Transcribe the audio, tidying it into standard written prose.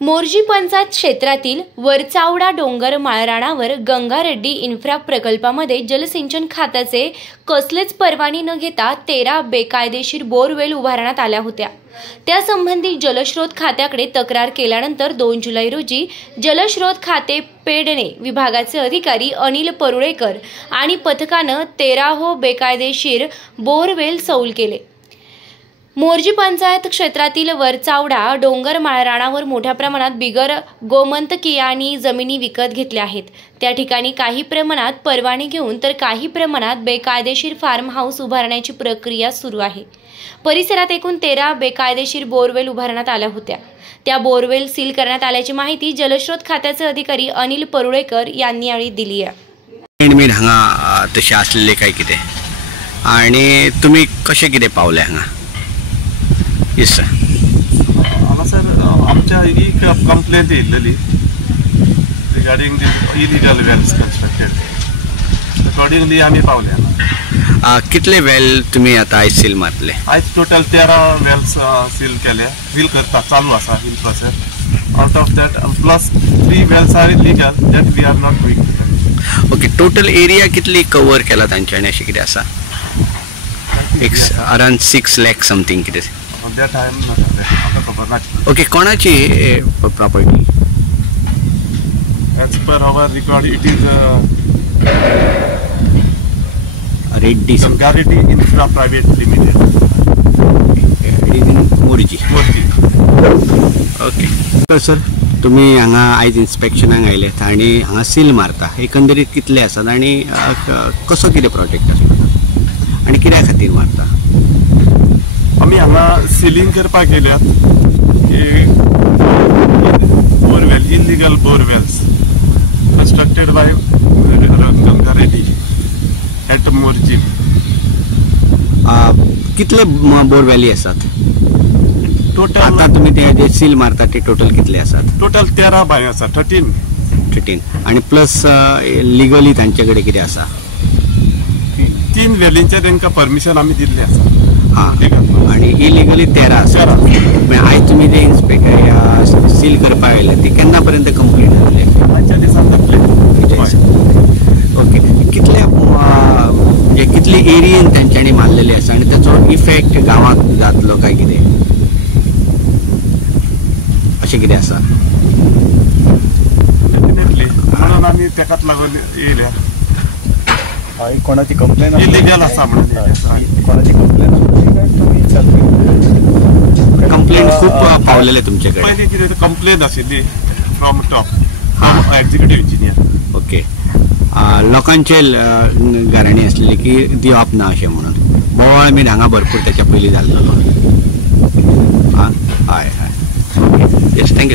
मोर्जी पंचायत क्षेत्रातील वरचावडा डोंगर माळरानावर गंगा रेड्डी इन्फ्रा प्रकल्पामध्ये जलसिंचन खात्याचे कसलेच परवानगी न घेता 13 बेकायदेशीर बोरवेल उभारण्यात आल्या होत्या। त्यासंबंधी जलस्रोत खात्याकडे तक्रार केल्यानंतर 2 जुलै रोजी जलस्रोत खाते पेडणे विभागाचे अधिकारी अनिल परुळेकर आणि पथकाने 13 बेकायदेशीर बोरवेल सौल केले। मोर्जी पंचायत क्षेत्रातील वरचावडा डोंगर माळरानावर मोठ्या प्रमाणात बिगर गोमंतकीयांनी जमिनी विकत घेतल्या आहेत। त्या ठिकाणी काही प्रमाणात परवानगी घेऊन तर काही प्रमाणात बेकायदेशीर फार्म हाऊस उभारण्याची प्रक्रिया सुरू आहे। परिसरात एकूण 13 बेकायदेशीर बोरवेल उभारण्यात आल्या होत्या। त्या बोरवेल सील करण्यात आल्याची माहिती जलस्रोत खात्याचे अधिकारी अनिल परुळेकर यांनी यावेळी दिली आहे। मी हांगा तशें आसलेले काय कितें आणि तुम्ही कशें कितें पावले हांगा? Yes sir. सर आमच्या एक कंप्लेंट येयल्ली regarding the illegal wells constructed. Accordingly आम्ही पावले हांगा। कितले वेल तुम्ही आता आयज सील मारले? आयज टोटल 13 वेल्स सील केले, सील करता चालू आसा seal process. Out of that plus 3 wells are illegal that we are not doing. Okay, total area कितली कवर केला तांच्यानी अशें कितें आसा? अराउंड 6 लाख समथिंग कितें? That I am not aware. Okay, कोणाची property? As per our record, it is Reddy Ganga Reddy Infra Private Limited. It is in Morji. Okay. So sir, तुम्ही हांगा आयज इन्स्पेक्शनाक आयलेत आणि हांगा सील मारता, एकंदरीत कितले आसात आणि कसो कितें प्रोजेक्ट आसता आणि कित्या खातीर मारता? आम्ही हांगा सिलिंग करपाक गेल्यात borewell, illegal borewells constructed by Ganga Reddy at Morjim. कितले बोरवेली आसात टोटल? आता तुम्ही ते सील मारता ते टोटल कितले आसात? टोटल 13 बाय आसा, 13 आणि प्लस लिगली तांच्याकडे कितें आसा? 3 वेलींचे तांकां परमिशन आमी दिल्लें आसा। आणि इलिगली 13 आसा। आयज तुम्ही जे इन्स्पेक्टर सील करपाक आयले ती केन्ना पर्यंत कंप्लीट जातले? आजच्या दिसान जातले। ओके, कितले म्हणजे कितली एरियेन तांच्यांनी मारलेली आसा आणि त्याचो इफेक्ट गावात जातलो काय कितें अशें कितें आसा? डेफिनेटली म्हणून आमी तेकाच लागून येयल्या। कोणाची कंप्लेन इलिगल आसा म्हणून कोणाची कंप्लेन कंप्लेंट खूप पावलेले तुमच्याकडे? पयलीं कितें कंप्लेन आशिल्ली from top, from executive engineer. Okay, लोकांचे गाराणी असलेली की दिवप ना अशें म्हणून बोवाळ बी हांगा भरपूर त्याच्या पयलीं जाल्लो। हय हय, येस, थँक्यू।